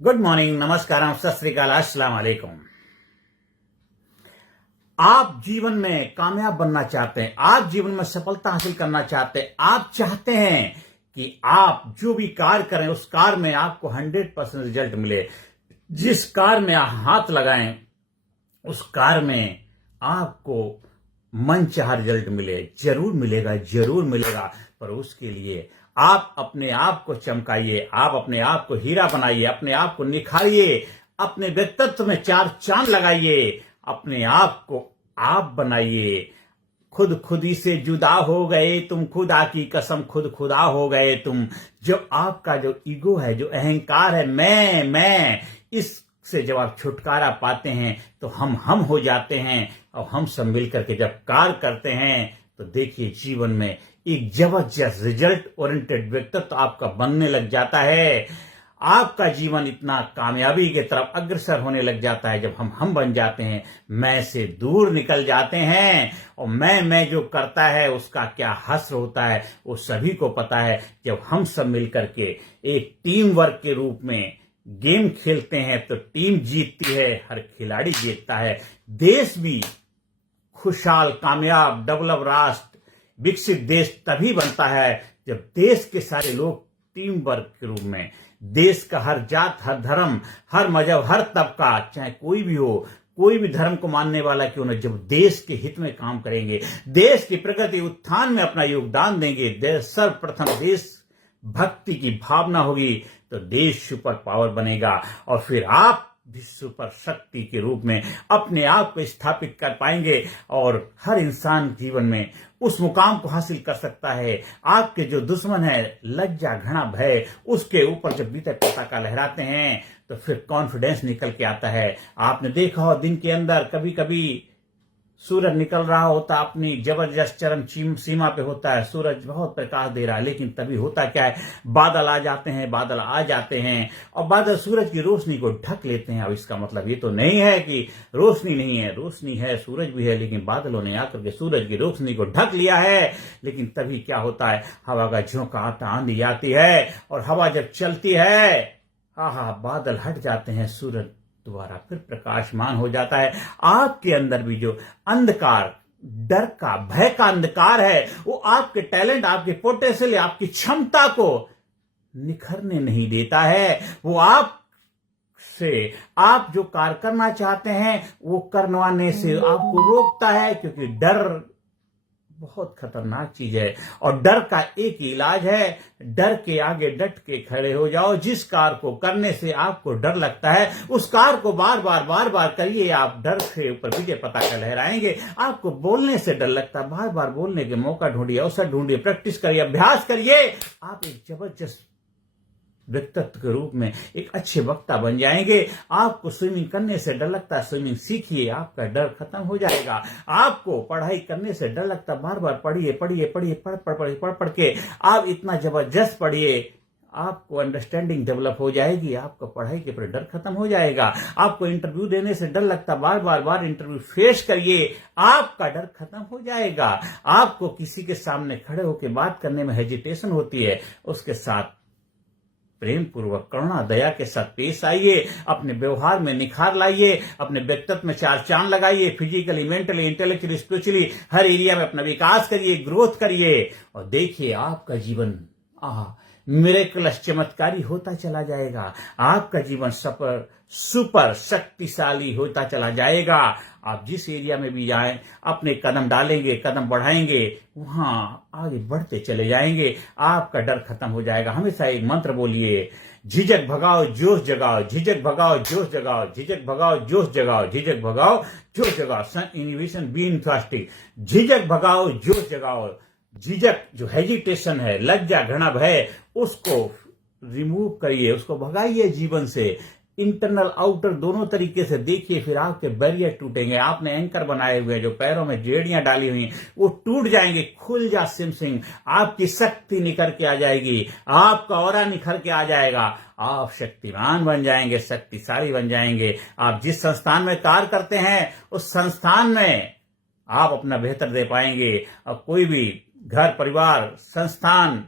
Good morning, नमस्कार, सत श्री अकाल, अस्सलाम वालेकुम। आप जीवन में कामयाब बनना चाहते हैं, आप जीवन में सफलता हासिल करना चाहते हैं, आप चाहते हैं कि आप जो भी कार्य करें उस कार्य में आपको 100% रिजल्ट मिले। जिस कार्य में आप हाथ लगाएं उस कार्य में आपको मनचाहा रिजल्ट मिले। जरूर मिलेगा, जरूर मिलेगा, पर उसके लिए आप अपने आप को चमकाइए, आप अपने आप को हीरा बनाइए, अपने आप को निखारिए, अपने व्यक्तित्व में 4 चांद लगाइए, अपने आप को आप बनाइए। खुदी से जुदा हो गए तुम, खुदा की कसम खुदा हो गए तुम। जो आपका जो ईगो है, जो अहंकार है, मैं इससे जब आप छुटकारा पाते हैं तो हम हो जाते हैं। और हम सब मिलकर के जब कार्य करते हैं तो देखिए जीवन में एक जबरदस्त रिजल्ट ओरिएंटेड व्यक्तित्व आपका बनने लग जाता है। आपका जीवन इतना कामयाबी की तरफ अग्रसर होने लग जाता है जब हम बन जाते हैं, मैं से दूर निकल जाते हैं। और मैं जो करता है उसका क्या हश्र होता है वो सभी को पता है। जब हम सब मिलकर के एक टीम वर्क के रूप में गेम खेलते हैं तो टीम जीतती है, हर खिलाड़ी जीतता है। देश भी खुशहाल, कामयाब, डेवलप राष्ट्र, विकसित देश तभी बनता है जब देश के सारे लोग टीम वर्क के रूप में, देश का हर जात, हर धर्म, हर मजहब, हर तबका, चाहे कोई भी हो, कोई भी धर्म को मानने वाला क्यों न, जब देश के हित में काम करेंगे, देश की प्रगति उत्थान में अपना योगदान देंगे, सर्वप्रथम देश भक्ति की भावना होगी तो देश सुपर पावर बनेगा। और फिर आप भी सुपर शक्ति के रूप में अपने आप को स्थापित कर पाएंगे और हर इंसान जीवन में उस मुकाम को हासिल कर सकता है। आपके जो दुश्मन है, लज्जा, घृणा, भय, उसके ऊपर जब विजय पताका लहराते हैं तो फिर कॉन्फिडेंस निकल के आता है। आपने देखा हो दिन के अंदर कभी कभी सूरज निकल रहा होता, अपनी जबरदस्त चरम सीमा पे होता है, सूरज बहुत प्रकाश दे रहा है, लेकिन तभी होता क्या है, बादल आ जाते हैं और बादल सूरज की रोशनी को ढक लेते हैं। अब इसका मतलब ये तो नहीं है कि रोशनी नहीं है, रोशनी है, सूरज भी है, लेकिन बादलों ने आकर के सूरज की रोशनी को ढक लिया है। लेकिन तभी क्या होता है, हवा का झोंका आता, आंधी आती है और हवा जब चलती है, बादल हट जाते हैं, सूरज दोबारा फिर प्रकाशमान हो जाता है। आपके अंदर भी जो अंधकार, डर का, भय का अंधकार है, वो आपके टैलेंट, आपके पोटेंशियल, आपकी क्षमता को निखरने नहीं देता है। वो आप जो कार्य करना चाहते हैं वो करवाने से आपको रोकता है, क्योंकि डर बहुत खतरनाक चीज है। और डर का एक ही इलाज है, डर के आगे डट के खड़े हो जाओ। जिस कार्य को करने से आपको डर लगता है उस कार्य को बार बार करिए। आप डर से ऊपर विजय पताका लहराएंगे। आपको बोलने से डर लगता है, बार बार बोलने के मौका ढूंढिए, अवसर ढूंढिए, प्रैक्टिस करिए, अभ्यास करिए। आप एक जबरदस्त व्यक्तित्व के रूप में एक अच्छे वक्ता बन जाएंगे। आपको स्विमिंग करने से डर लगता है, स्विमिंग सीखिए, आपका डर खत्म हो जाएगा। आपको पढ़ाई करने से डर लगता है, बार बार पढ़िए, पढ़ के आप इतना जबरदस्त पढ़िए, आपको अंडरस्टैंडिंग डेवलप हो जाएगी, आपका पढ़ाई के प्रति डर खत्म हो जाएगा। आपको इंटरव्यू देने से डर लगता, बार इंटरव्यू फेस करिए, आपका डर खत्म हो जाएगा। आपको किसी के सामने खड़े होकर बात करने में हेजिटेशन होती है, उसके साथ प्रेम पूर्वक, करुणा, दया के साथ पेश आइए। अपने व्यवहार में निखार लाइए, अपने व्यक्तित्व में 4 चांद लगाइए। फिजिकली, मेंटली, इंटेलेक्चुअली, स्पिरिचुअली हर एरिया में अपना विकास करिए, ग्रोथ करिए और देखिए आपका जीवन मिरेकलस, चमत्कारी होता चला जाएगा। आपका जीवन सुपर शक्तिशाली होता चला जाएगा। आप जिस एरिया में भी जाएं, अपने कदम डालेंगे, कदम बढ़ाएंगे, वहां आगे बढ़ते चले जाएंगे। आपका डर खत्म हो जाएगा। हमेशा एक मंत्र बोलिए, झिझक भगाओ, जोश जगाओ, झिझक भगाओ, जोश जगाओ, झिझक भगाओ, जोश जगाओ, झिझक भगाओ, जोश जगाओ। इनोवेशन बी इंथ्रास्टिक, झिझक भगाओ, जोश जगाओ। झिझक जो हेजिटेशन है, लज्जा, घृणा, भय, उसको रिमूव करिए, उसको भगाइए जीवन से। इंटरनल आउटर दोनों तरीके से देखिए, फिर आपके बैरियर टूटेंगे। आपने एंकर बनाए हुए जो पैरों में जेड़ियां डाली हुई वो टूट जाएंगे। खुल जा सिम, आपकी शक्ति निखर के आ जाएगी, आपका ऑरा निखर के आ जाएगा। आप शक्तिमान बन जाएंगे, शक्तिशाली बन जाएंगे। आप जिस संस्थान में कार्य करते हैं उस संस्थान में आप अपना बेहतर दे पाएंगे। अब कोई भी घर, परिवार, संस्थान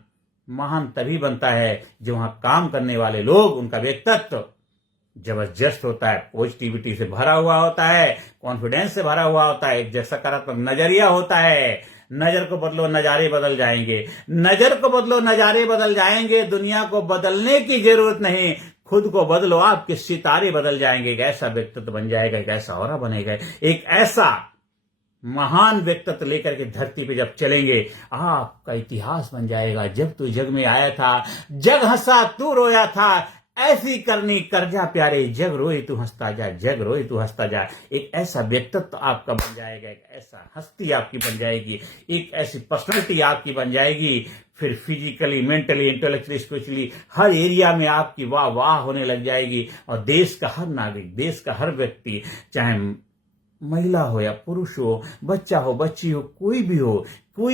महान तभी बनता है जो वहां काम करने वाले लोग, उनका व्यक्तित्व जबरदस्त होता है, पॉजिटिविटी से भरा हुआ होता है, कॉन्फिडेंस से भरा हुआ होता है, एक सकारात्मक नजरिया होता है। नजर को बदलो, नजारे बदल जाएंगे। नजर को बदलो, नजारे बदल जाएंगे। दुनिया को बदलने की जरूरत नहीं, खुद को बदलो, आपके सितारे बदल जाएंगे। एक ऐसा व्यक्तित्व बन जाएगा, एक ऐसा ऑरा बनेगा, एक ऐसा महान व्यक्तित्व लेकर के धरती पे जब चलेंगे, आपका इतिहास बन जाएगा। जब तू जग में आया था, जग हंसा तू रोया था, ऐसी करनी कर जा प्यारे, जग रोए तू हंसता जा, जग रोए तू हंसता जा। एक ऐसा व्यक्तित्व आपका बन जाएगा, एक ऐसा हस्ती आपकी बन जाएगी, एक ऐसी पर्सनैलिटी आपकी बन जाएगी। फिर फिजिकली, मेंटली, इंटेलेक्चुअली, स्पिरिचुअली हर एरिया में आपकी वाह वाह होने लग जाएगी। और देश का हर नागरिक, देश का हर व्यक्ति, चाहे महिला हो या पुरुष हो, बच्चा हो, बच्ची हो, कोई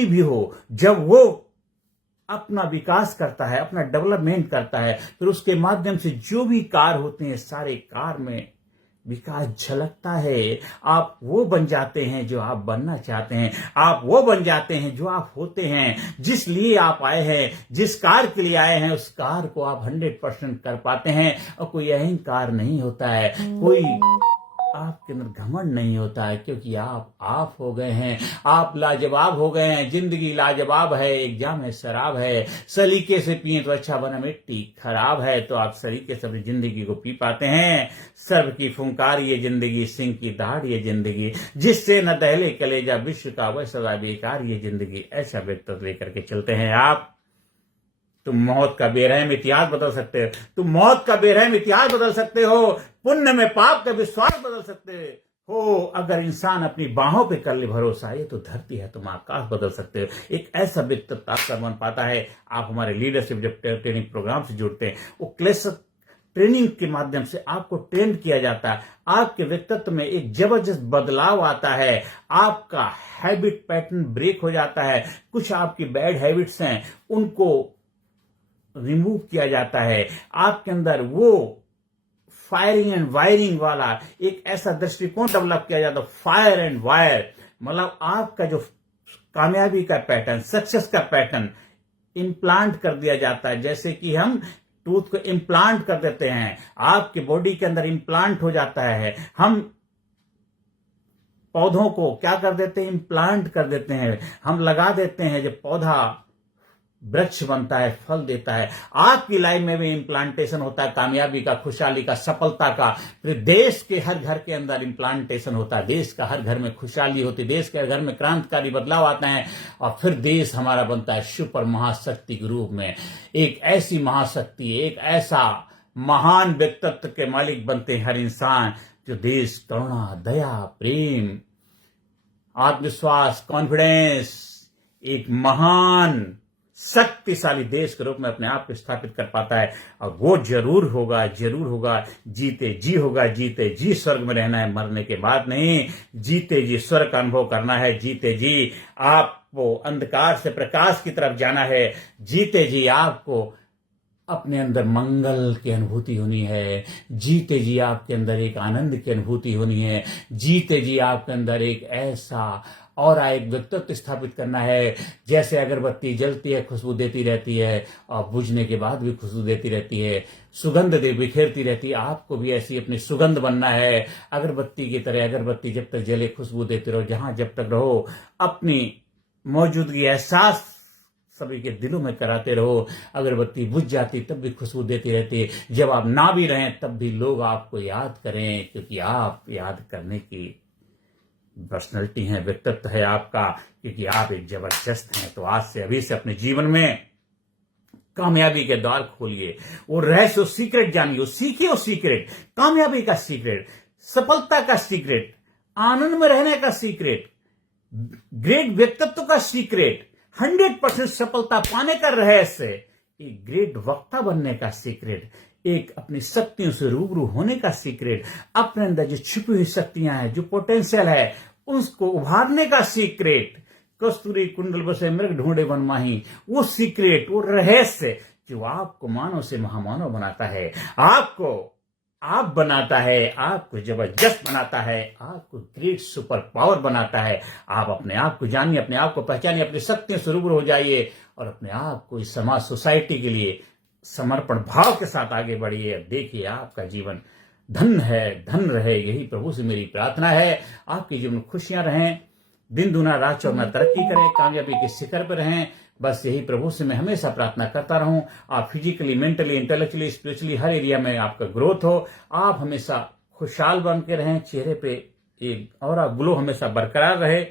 भी हो, जब वो अपना विकास करता है, अपना डेवलपमेंट करता है, फिर उसके माध्यम से जो भी कार्य होते हैं, सारे कार्य में विकास झलकता है। आप वो बन जाते हैं जो आप बनना चाहते हैं, आप वो बन जाते हैं जो आप होते हैं, जिस लिए आप आए हैं, जिस कार्य के लिए आए हैं, उस कार्य को आप 100% कर पाते हैं। और कोई अहंकार नहीं होता है, कोई आपके अंदर घमंड नहीं होता है, क्योंकि आप हो गए हैं, आप लाजवाब हो गए हैं। जिंदगी लाजवाब है, एक जाम है शराब है, सलीके से पिए तो अच्छा बना, मिट्टी खराब है तो आप सलीके से अपनी जिंदगी को पी पाते हैं। सर्व की फुंकार ये जिंदगी, सिंह की दहाड़ ये जिंदगी, जिससे न दहले कलेजा विश्व का वह सदा बेकार ये जिंदगी। ऐसा व्यक्तित्व लेकर के चलते हैं आप। तुम मौत का बेरहम इतिहास बदल सकते हो, तुम मौत का बेरहम इतिहास बदल सकते हो, पुण्य में पाप का विश्वास बदल सकते हो। अगर इंसान अपनी बाहों पे कर ले भरोसा, ये तो धरती है, तुम आकाश बदल सकते हो। एक ऐसा व्यक्तित्व आपका बन पाता है। आप हमारे लीडरशिप जब ट्रेनिंग प्रोग्राम से जुड़ते हैं, वो क्लेस ट्रेनिंग के माध्यम से आपको ट्रेन किया जाता है। आपके व्यक्तित्व में एक जबरदस्त बदलाव आता है, आपका हैबिट पैटर्न ब्रेक हो जाता है। कुछ आपकी बैड हैबिट्स हैं, उनको रिमूव किया जाता है। आपके अंदर वो फायरिंग एंड वायरिंग वाला एक ऐसा दृष्टिकोण डेवलप किया जाता है, फायर एंड वायर। मतलब आपका जो कामयाबी का पैटर्न, सक्सेस का पैटर्न इम्प्लांट कर दिया जाता है। जैसे कि हम टूथ को इम्प्लांट कर देते हैं, आपके बॉडी के अंदर इम्प्लांट हो जाता है। हम पौधों को क्या कर देते हैं, इम्प्लांट कर देते हैं, हम लगा देते हैं। जब पौधा वृक्ष बनता है, फल देता है। आपकी लाइफ में भी इम्प्लांटेशन होता है, कामयाबी का, खुशहाली का, सफलता का। फिर देश के हर घर के अंदर इम्प्लांटेशन होता है, देश का हर घर में खुशहाली होती है, देश के हर घर में क्रांतिकारी बदलाव आता है। और फिर देश हमारा बनता है सुपर महाशक्ति के रूप में। एक ऐसी महाशक्ति, एक ऐसा महान व्यक्तित्व के मालिक बनते हैं हर इंसान, जो देश करुणा, दया, प्रेम, आत्मविश्वास, कॉन्फिडेंस, एक महान शक्तिशाली देश के रूप में अपने आप को स्थापित कर पाता है। और वो जरूर होगा, जीते जी होगा। जीते जी स्वर्ग में रहना है, मरने के बाद नहीं। जीते जी स्वर्ग का अनुभव करना है। जीते जी आपको अंधकार से प्रकाश की तरफ जाना है। जीते जी आपको अपने अंदर मंगल की अनुभूति होनी है। जीते जी आपके अंदर एक आनंद की अनुभूति होनी है। जीते जी आपके अंदर एक ऐसा और एक व्यक्तित्व स्थापित करना है। जैसे अगरबत्ती जलती है, खुशबू देती रहती है, और बुझने के बाद भी खुशबू देती रहती है, सुगंध दे बिखेरती रहती है। आपको भी ऐसी अपनी सुगंध बनना है, अगरबत्ती की तरह। अगरबत्ती जब तक जले, खुशबू देते रहो, जहां जब तक रहो, अपनी मौजूदगी एहसास सभी के दिलों में कराते रहो। अगरबत्ती बुझ जाती तब भी खुशबू देती रहती है, जब आप ना भी रहें तब भी लोग आपको याद करें, क्योंकि आप याद करने की पर्सनैलिटी है, व्यक्तित्व है आपका, क्योंकि आप एक जबरदस्त हैं। तो आज से, अभी से अपने जीवन में कामयाबी के द्वार खोलिए, वो रहस्य, सीक्रेट जानिए, सीखिए वो सीक्रेट, कामयाबी का सीक्रेट, सफलता का सीक्रेट, आनंद में रहने का सीक्रेट, ग्रेट व्यक्तित्व का सीक्रेट, 100% सफलता पाने का रहस्य, एक ग्रेट वक्ता बनने का सीक्रेट, एक अपनी शक्तियों से रूबरू होने का सीक्रेट, अपने अंदर जो छुपी हुई शक्तियां हैं, जो पोटेंशियल है, उसको उभारने का सीक्रेट, कस्तूरी कुंडल बसे मृग ढूंढे वन माही, वो सीक्रेट, वो रहस्य जो आपको मानव से महामानव बनाता है, आपको आप बनाता है, आपको जबरदस्त बनाता है, आपको ग्रेट सुपर पावर बनाता है। आप अपने आप को जानिए, अपने आप को पहचानिए, अपनी शक्तियों से रूबरू हो जाइए और अपने आप को इस समाज, सोसाइटी के लिए समर्पण भाव के साथ आगे बढ़िए। देखिए आपका जीवन धन है, धन रहे, यही प्रभु से मेरी प्रार्थना है। आपके जीवन में खुशियां रहें, दिन दुना रात चौगुना तरक्की करें, कामयाबी के शिखर पर रहें। बस यही प्रभु से मैं हमेशा प्रार्थना करता रहूं। आप फिजिकली, मेंटली, इंटेलेक्चुअली, स्पिरिचुअली हर एरिया में आपका ग्रोथ हो। आप हमेशा खुशहाल बन के रहें, चेहरे पे एक और ग्लो हमेशा बरकरार रहे।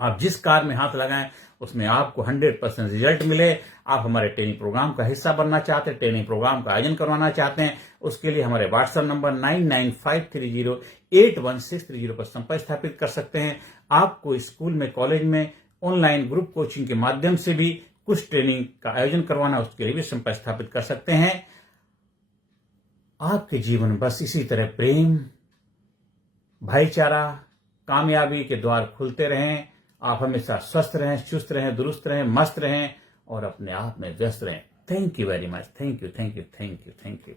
आप जिस कार्य में हाथ लगाएं उसमें आपको 100% रिजल्ट मिले। आप हमारे ट्रेनिंग प्रोग्राम का हिस्सा बनना चाहते हैं, ट्रेनिंग प्रोग्राम का आयोजन करवाना चाहते हैं, उसके लिए हमारे व्हाट्सएप नंबर 9953081630 पर संपर्क स्थापित कर सकते हैं। आपको स्कूल में, कॉलेज में ऑनलाइन ग्रुप कोचिंग के माध्यम से भी कुछ ट्रेनिंग का आयोजन करवाना, उसके लिए भी संपर्क स्थापित कर सकते हैं। आपके जीवन बस इसी तरह प्रेम, भाईचारा, कामयाबी के द्वार खुलते रहें। आप हमेशा स्वस्थ रहें, चुस्त रहें, दुरुस्त रहें, मस्त रहें और अपने आप में व्यस्त रहें। Thank you very much. Thank you, thank you, thank you, thank you.